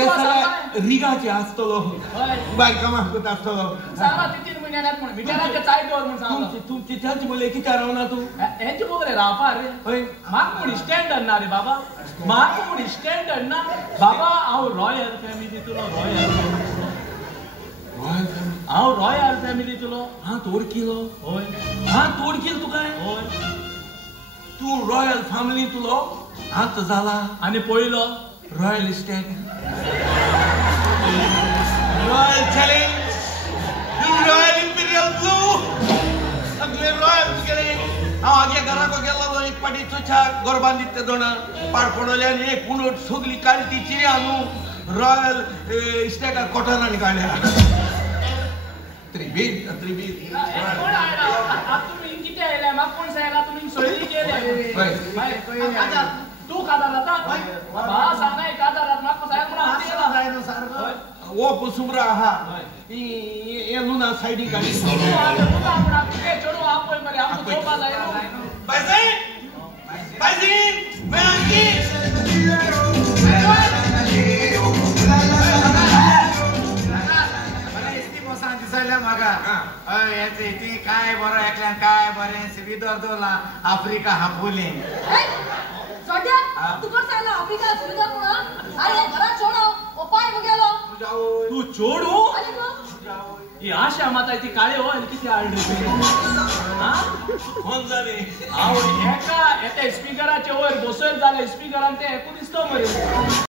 रिगाचे असतलो बायका मागत असतलो सांगा ती 3 महिन्यात म्हणून मिठाचे चाय दोर म्हणून सांगा तुमची त्याची मुले किती रावना तू यांची बोले रापा रे होय माग कोण स्टँडर्ड ना रे बाबा माग कोण स्टँडर्ड ना बाबा हांव रॉयल फॅमिली तुला रॉयल फॅमिली तुला हा तोड किलो होय हा तोड किल तू काय होय तू रॉयल फॅमिली तुलो हात झाला आणि पळलो Royal Stag Royal Challenge Royal Imperial Blue सगळे रॉयल गेले हांव आगे घराक गेलो एक पाटी तुझ्या गोरबान दिते दोन पाड पडले आणि एक पुणोट सगळी कालटीची आणू रॉयल स्टॅगा कोठारान काढल्या त्रिबीर तुम्ही किती आयला माग कोण सांगला तुम्ही सोयरी केले तू खाता राहता बाबा सांगा एखादा रात माग सांगा वो पुसुमरा हा ये लुना साइडी गाडी चढू आप मरे हम तो बाला बाईजीन मैं आकी याचे ती काय बरं ऐकल्या काय बरे विदर दोला आफ्रिका हापुले तुका सांगला आफ्रिका सुविधा कोणा अरे घरा छोडो ओ पाय मुगेलो तू छोडू ही आशा माता ती काळे हो किती आळली हा कोण जाणे एका स्पीकराचे वर बसयत झाले स्पीकरान ते ऐकून दिसतो मरे